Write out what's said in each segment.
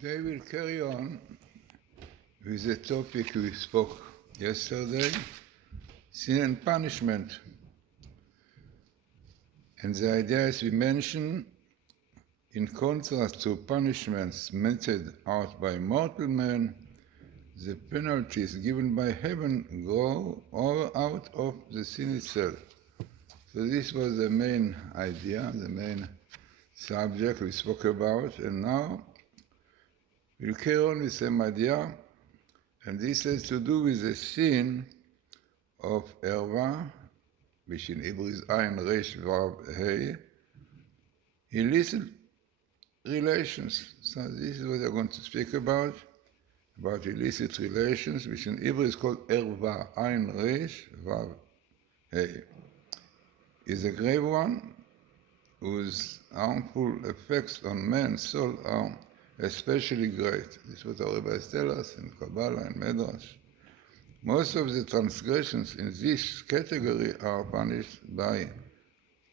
Today we'll carry on with the topic we spoke yesterday, sin and punishment. And the idea, as we mentioned, in contrast to punishments meted out by mortal man, the penalties given by heaven grow all out of the sin itself. So this was the main idea, the main subject we spoke about, and now we'll carry on with the same idea, and this has to do with the sin of erva, which in Hebrew is Ayin Resh Vav Hey, illicit relations. So this is what we're going to speak about illicit relations, which in Hebrew is called erva, Ayin Resh Vav Hey. Is a grave one whose harmful effects on man's soul are especially great. This is what our rabbis tell us in Kabbalah and Medrash. Most of the transgressions in this category are punished by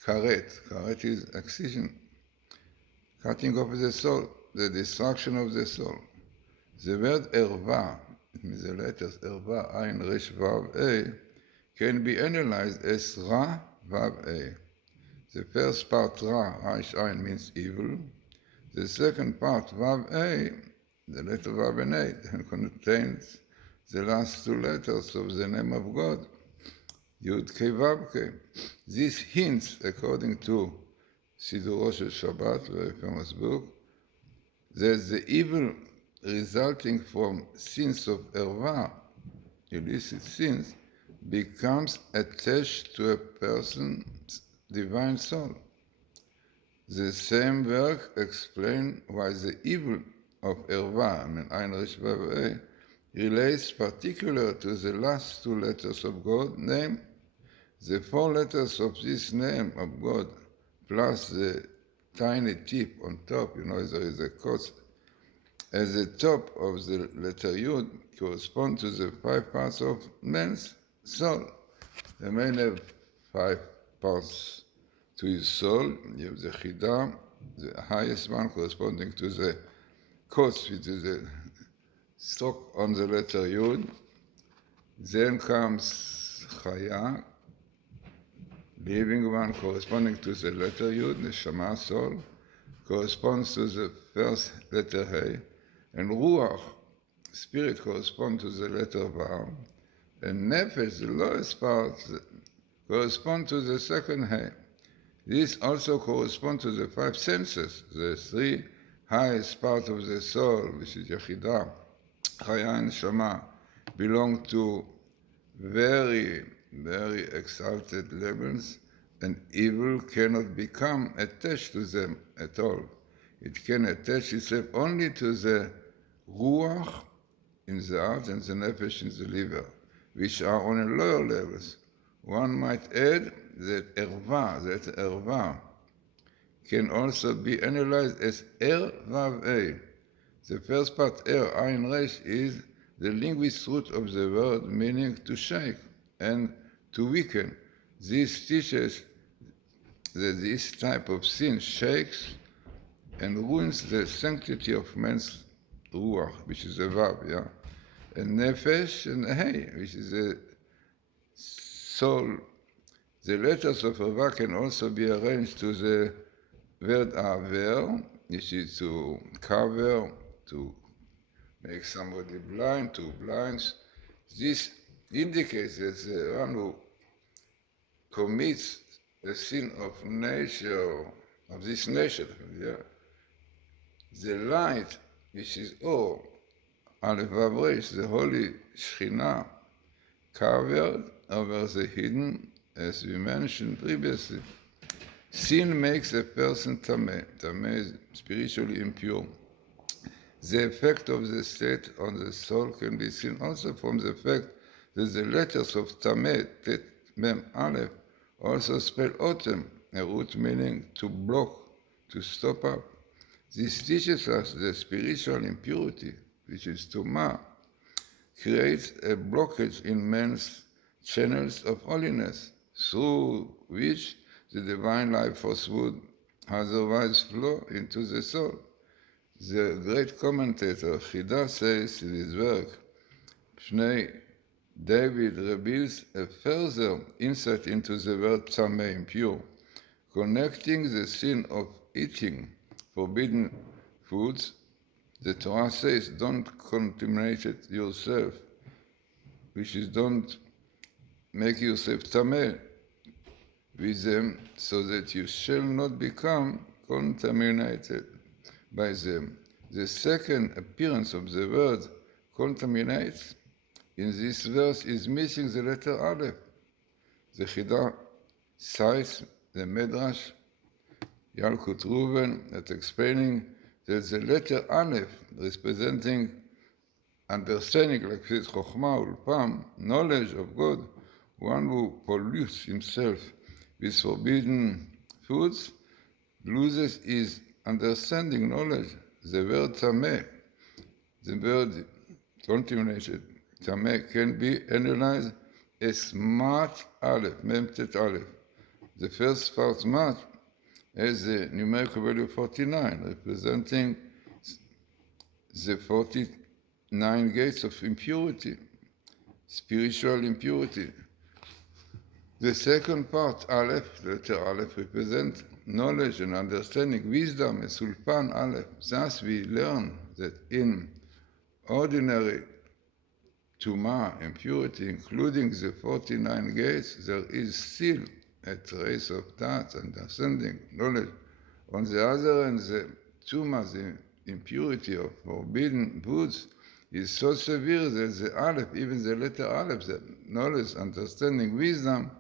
karet. Karet is excision, cutting off the soul, the destruction of the soul. The word erva, it means the letters erva, ayin, resh, vav, a, can be analyzed as ra, vav, a. The first part, ra, resh, ayin, means evil. The second part, vav, a, the letter vav and a, contains the last two letters of the name of God, Yud Kei Vav Kei. This hints, according to Siduro Shel Shabbat, a very famous book, that the evil resulting from sins of erva, illicit sins, becomes attached to a person's divine soul. The same work explains why the evil of erva, Ayin Resh Vav A, relates particularly to the last two letters of God's name. The four letters of this name of God, plus the tiny tip on top, there is a quote, at the top of the letter Yud correspond to the 5 parts of man's soul. The man have 5 parts to his soul. You have the Chida, the highest one corresponding to the quotes, which is the stroke on the letter Yud. Then comes Chaya, living one corresponding to the letter Yud. Neshama, soul, corresponds to the first letter Hey. And Ruach, spirit, corresponds to the letter Vav. And Nefesh, the lowest part, corresponds to the second Hey. This also corresponds to the 5 senses, the 3 highest parts of the soul, which is Yechidah, Chaya and Shama, belong to very, very exalted levels, and evil cannot become attached to them at all. It can attach itself only to the Ruach in the heart and the Nefesh in the liver, which are on a lower levels. One might add that erva can also be analyzed as vav a. The first part, ayin resh, is the linguist root of the word, meaning to shake and to weaken. This teaches that this type of sin shakes and ruins the sanctity of man's ruach, which is a vav, and nefesh and hey, which is a soul. The letters of erva can also be arranged to the word aver, which is to cover, to make somebody blind, to blinds. This indicates that the one who commits the sin of nature, of this nature, the light, which is Or, Aleph Vav Resh, the holy Shekhinah, covered over the hidden, as we mentioned previously. Sin makes a person tameh. Tameh is spiritually impure. The effect of the state on the soul can be seen also from the fact that the letters of tameh, tet, mem, aleph, also spell autumn, a root meaning to block, to stop up. This teaches us that spiritual impurity, which is tumah, creates a blockage in man's channels of holiness, through which the divine life force would otherwise flow into the soul. The great commentator Chida says in his work, Pnei David reveals a further insight into the word tamei, impure, connecting the sin of eating forbidden foods. The Torah says, don't contaminate it yourself, which is don't make yourself tamei with them, so that you shall not become contaminated by them. The second appearance of the word contaminate in this verse is missing the letter Aleph. The Chida cites the Medrash Yalkut Reuven that explaining that the letter Aleph, representing understanding, like this Chokhmah Ulpam, knowledge of God, one who pollutes himself with forbidden foods, loses his understanding, knowledge. The word Tameh, the word contaminated, Tameh, can be analyzed as Mat Aleph, Memtet Aleph. The first part, Mat, has a numerical value 49, representing the 49 gates of impurity, spiritual impurity. The second part, Aleph, letter Aleph, represents knowledge and understanding, wisdom, and Sulpan Aleph. Thus we learn that in ordinary Tumah, impurity, including the 49 gates, there is still a trace of that, understanding, knowledge. On the other hand, the Tumah, the impurity of forbidden foods, is so severe that the Aleph, even the letter Aleph, the knowledge, understanding, wisdom,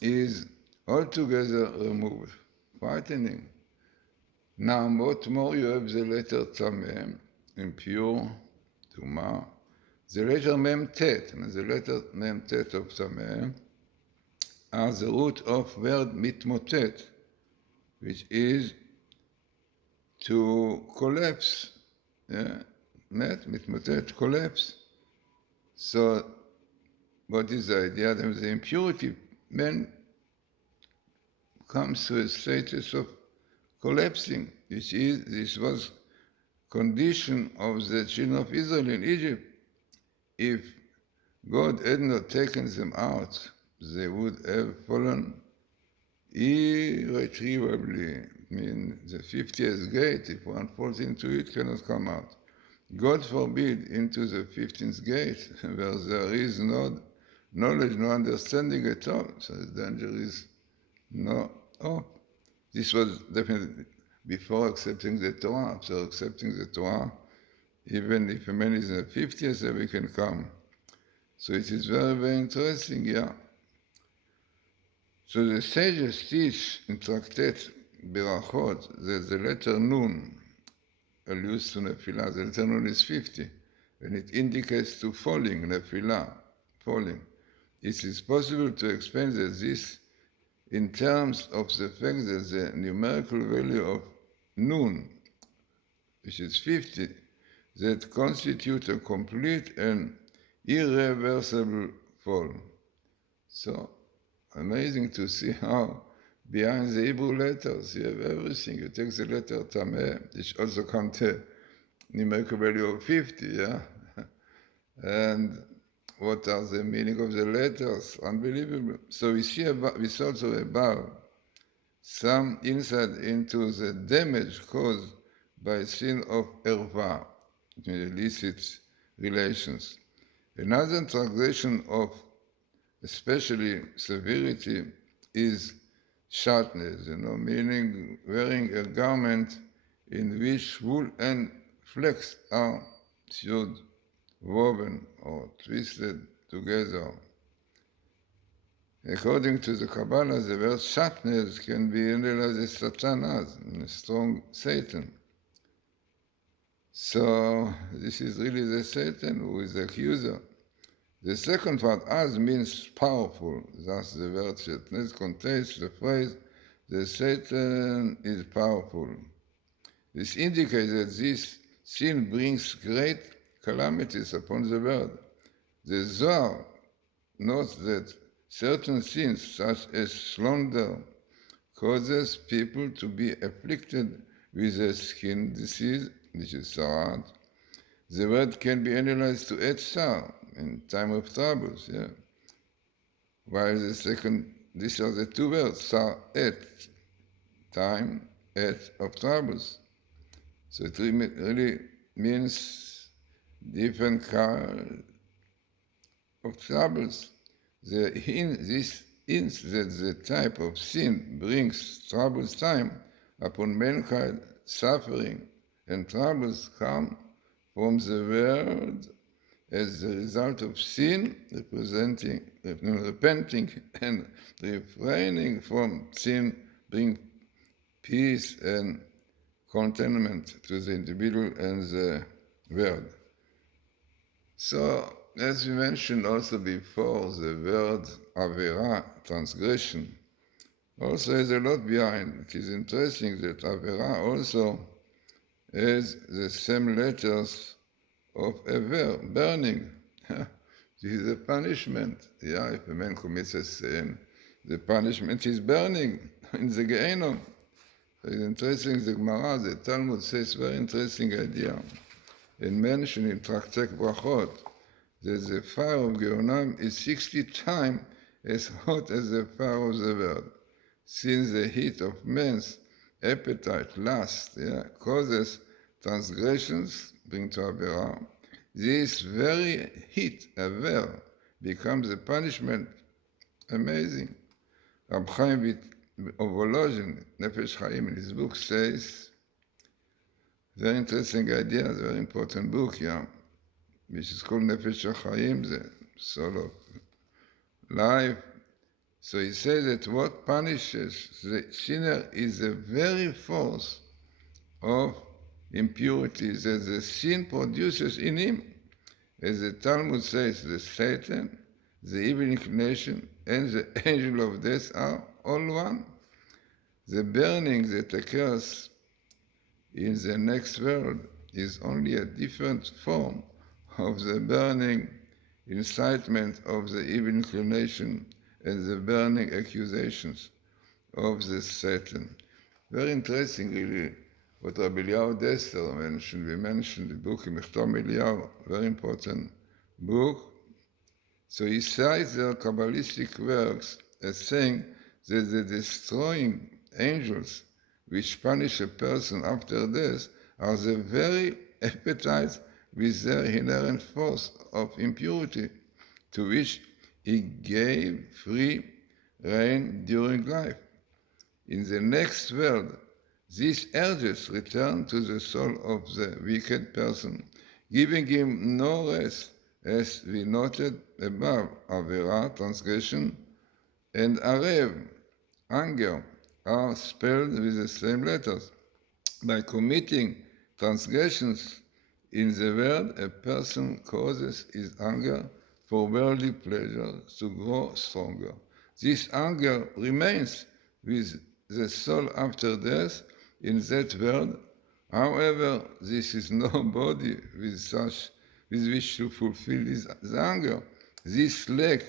is altogether removed. Frightening. Now, what more you have the letter Tameh, impure, Tumah, the letter Memtet, and the letter Memtet of Tameh are the root of word mitmotet, which is to collapse. Mitmotet, collapse. So, what is the idea? That the impurity, man comes to a status of collapsing, this was condition of the children of Israel in Egypt. If God had not taken them out, they would have fallen irretrievably. I mean, the 50th gate, if one falls into it, cannot come out. God forbid into the 15th gate, where there is no knowledge, no understanding at all. So the danger is no hope. This was definitely before accepting the Torah. After accepting the Torah, even if a man is in the 50th, then we can come. So it is very, very interesting, yeah. So the sages teach in Tractate Berachot that the letter Nun alludes to Nephilah. The letter Nun is 50, and it indicates to falling, Nephilah, falling. It is possible to explain that this in terms of the fact that the numerical value of Nun, which is 50, that constitutes a complete and irreversible fall. So, amazing to see how behind the Hebrew letters you have everything. You take the letter Tameh, which also comes a numerical value of 50, yeah? And what are the meaning of the letters? Unbelievable. So we see also above some insight into the damage caused by sin of erva, illicit relations. Another translation of especially severity is sharpness, meaning wearing a garment in which wool and flax are sewed, woven or twisted together. According to the Kabbalah, the word sharpness can be analyzed as Satanas, a strong Satan. So this is really the Satan who is the accuser. The second part, as, means powerful. Thus the word Shatnez contains the phrase, the Satan is powerful. This indicates that this sin brings great calamities upon the world. The Zohar notes that certain sins, such as slander, causes people to be afflicted with a skin disease, which is sarat. The word can be analyzed to et sar, in time of troubles, yeah. While the second, these are the two words, sar et, time, et of troubles. So it really means different kind of troubles. This hints that the type of sin brings troubles time upon mankind, suffering and troubles come from the world as the result of sin, repenting and refraining from sin bring peace and contentment to the individual and the world. So, as we mentioned also before, the word avera, transgression, also has a lot behind. It is interesting that avera also has the same letters of aver, burning. This is a punishment. Yeah, if a man commits a sin, the punishment is burning in the Gehenom. It's interesting, the Gemara, the Talmud says very interesting idea. And mentioned in Tractate Brachot that the fire of Gehenom is 60 times as hot as the fire of the world. Since the heat of man's appetite, lust, causes transgressions, bring to Avera, this very heat, aver, becomes a punishment. Amazing. Rab Chaim of Volozhin, Nefesh Chaim, in his book says, very interesting idea, very important book, which is called Nefesh Chaim, the soul of life. So he says that what punishes the sinner is the very force of impurity that the sin produces in him. As the Talmud says, the Satan, the evil inclination, and the angel of death are all one. The burning that occurs in the next world is only a different form of the burning incitement of the evil inclination and the burning accusations of the Satan. Very interesting, really, what Rabbi Eliyahu Desser mentioned. We mentioned the book in Mechtom Eliyahu, very important book. So he cites their Kabbalistic works as saying that the destroying angels which punish a person after death are the very appetites with their inherent force of impurity, to which he gave free rein during life. In the next world, these urges return to the soul of the wicked person, giving him no rest, as we noted above. Avera, transgression, and arev, anger, are spelled with the same letters. By committing transgressions in the world, a person causes his anger for worldly pleasure to grow stronger. This anger remains with the soul after death in that world. However, this is no body with which to fulfill the anger. This lack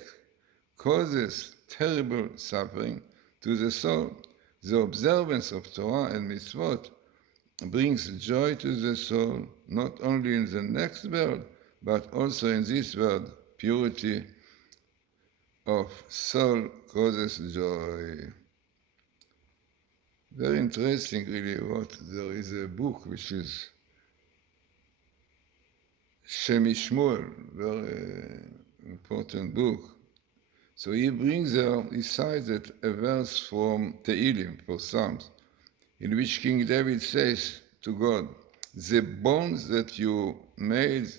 causes terrible suffering to the soul. The observance of Torah and mitzvot brings joy to the soul, not only in the next world, but also in this world. Purity of soul causes joy. Very interesting, really, there is a book which is Shemi Shmuel, very important book. So he cites a verse from Tehillim, for Psalms, in which King David says to God, "The bones that you made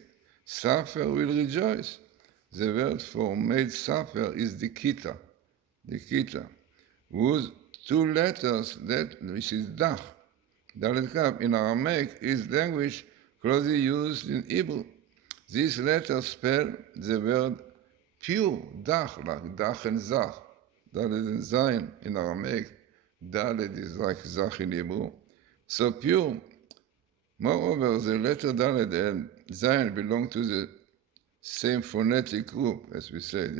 suffer will rejoice." The word for made suffer is dikita, whose two letters, which is dach, dalet kaf, in Aramaic, is language closely used in Hebrew. These letters spell the word pure, dach, like dach and zach. Dalet and zayin in Aramaic. Dalet is like zach in Hebrew. So pure. Moreover, the letter dalet and zayin belong to the same phonetic group, as we said,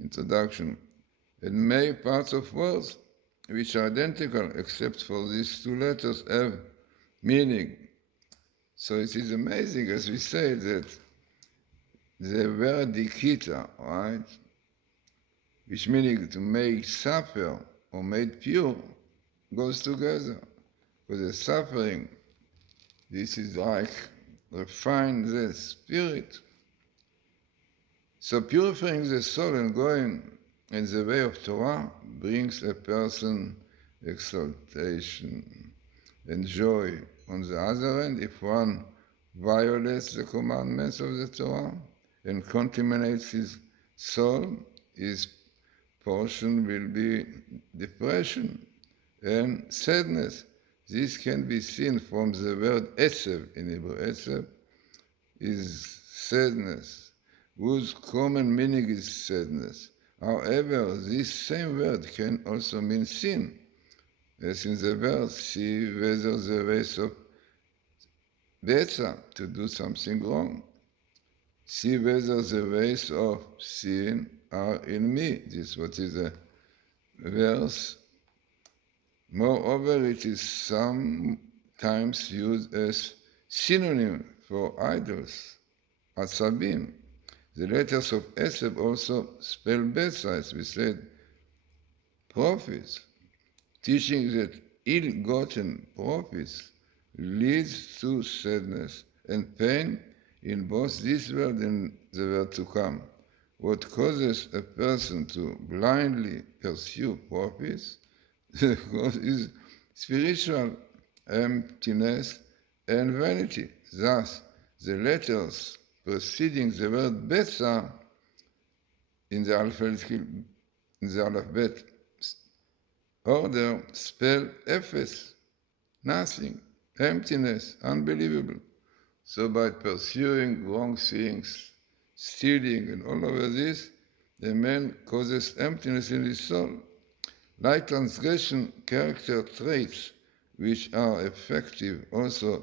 introduction. And many parts of words which are identical except for these two letters, have meaning. So it is amazing, as we say, that the word dikita, right, which meaning to make suffer or made pure, goes together. With the suffering, this is like refine the spirit. So purifying the soul and going in the way of Torah brings a person exaltation and joy. On the other hand, if one violates the commandments of the Torah and contaminates his soul, his portion will be depression and sadness. This can be seen from the word etzev in Hebrew. Etzev is sadness, whose common meaning is sadness. However, this same word can also mean sin, as in the verse, see whether the ways of Betza, to do something wrong. See whether the ways of sin are in me. This is what is a verse. Moreover, it is sometimes used as synonym for idols, atzabim. The letters of Eseb also spell Betza, as we said, prophets, teaching that ill-gotten profits leads to sadness and pain in both this world and the world to come. What causes a person to blindly pursue profits is spiritual emptiness and vanity. Thus, the letters preceding the word Betza in the alphabet order spell Ephes, nothing, emptiness, unbelievable. So by pursuing wrong things, stealing and all over this, the man causes emptiness in his soul. Like transgression, character traits which are effective also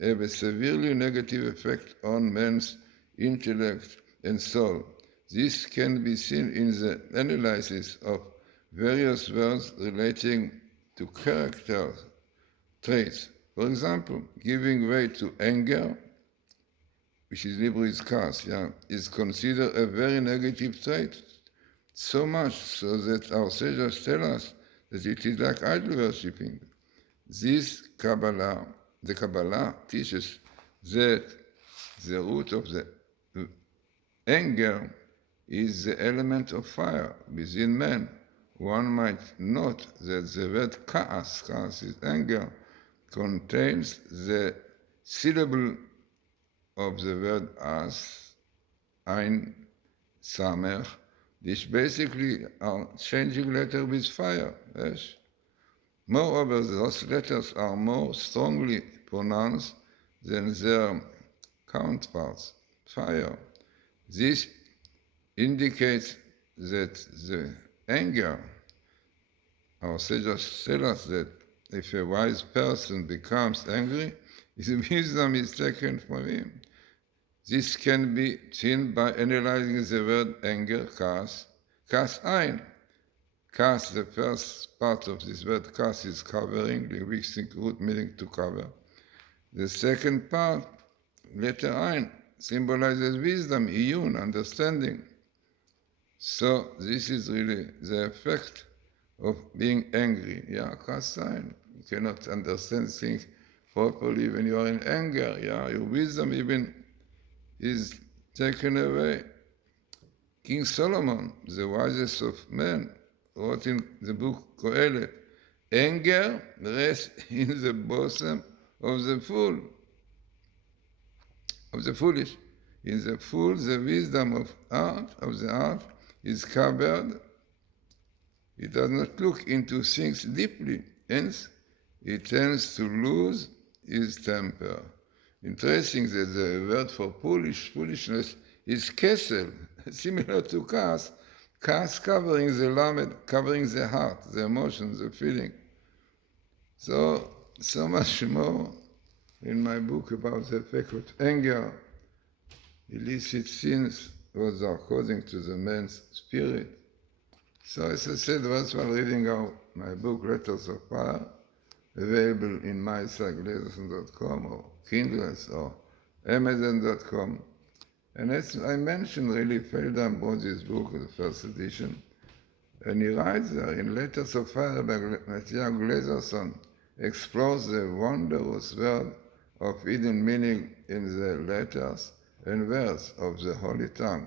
have a severely negative effect on man's intellect and soul. This can be seen in the analysis of various words relating to character traits. For example, giving way to anger, which in Hebrew is kas, is considered a very negative trait. So much so that our sages tell us that it is like idol worshipping. The Kabbalah teaches that the root of the anger is the element of fire within man. One might note that the word kaas is anger, contains the syllable of the word as, ein, samech, which basically are changing letter with fire. Yes? Moreover, those letters are more strongly pronounced than their counterparts, fire. This indicates that the anger, our sages tell us that if a wise person becomes angry, his wisdom is taken from him. This can be seen by analyzing the word anger, kas ein. Kas, the first part of this word kas, is covering, linguistic root meaning to cover. The second part, letter ein, symbolizes wisdom, iyun, understanding. So this is really the effect of being angry. Kas ein. You cannot understand things properly when you are in anger. Your wisdom even is taken away. King Solomon, the wisest of men, wrote in the book Kohelet, anger rests in the bosom of the fool, of the foolish. In the fool, the wisdom of the heart is covered. It does not look into things deeply, hence it tends to lose his temper. Interesting that the word for foolishness is kesel, similar to kas. Kas covering the lamed, covering the heart, the emotions, the feeling. So much more in my book about the effect of anger. Illicit sins was according to the man's spirit. So as I said, once while reading out my book, Letters of Fire, available in Matityahu.com or Kindles or Amazon.com. And as I mentioned, really, Feldham bought this book, the first edition, and he writes there, in Letters of Fire by Matityahu Glazerson, explores the wondrous world of hidden meaning in the letters and words of the Holy Tongue.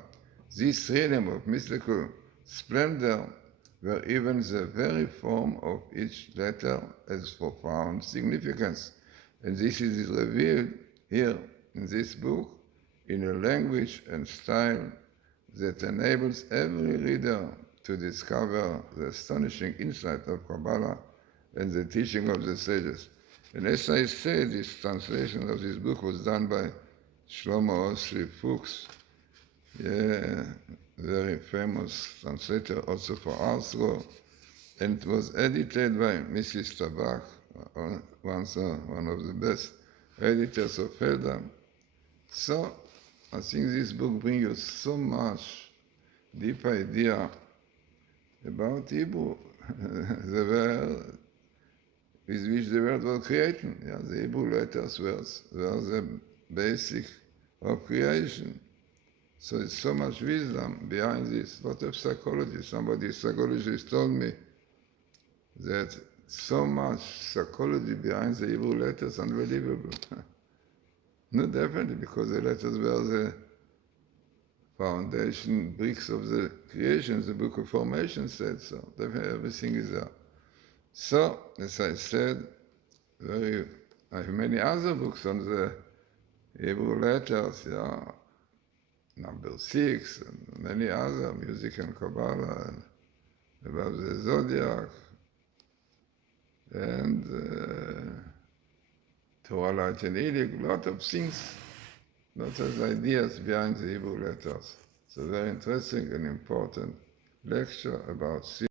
This freedom of mystical splendor, where even the very form of each letter has profound significance. And this is revealed here in this book in a language and style that enables every reader to discover the astonishing insight of Kabbalah and the teaching of the sages. And as I say, this translation of this book was done by Shlomo Osli Fuchs, very famous translator also for Arthur, and it was edited by Mrs. Tabak, one of the best editors of Feldham. So I think this book brings you so much deep idea about Hebrew, the world with which the world was created. Yeah, the Hebrew letters were the basic of creation. So there's so much wisdom behind this. A lot of psychology. Somebody, psychologist, told me that so much psychology behind the Hebrew letters, unbelievable. No, definitely, because the letters were the foundation bricks of the creation. The Book of Formation said so. Definitely everything is there. So, as I said, I have many other books on the Hebrew letters, yeah, number 6, and many other, Music and Kabbalah, and about the Zodiac, and Torah, Light, and Edict, a lot of things, lot of ideas behind the Hebrew letters. It's a very interesting and important lecture about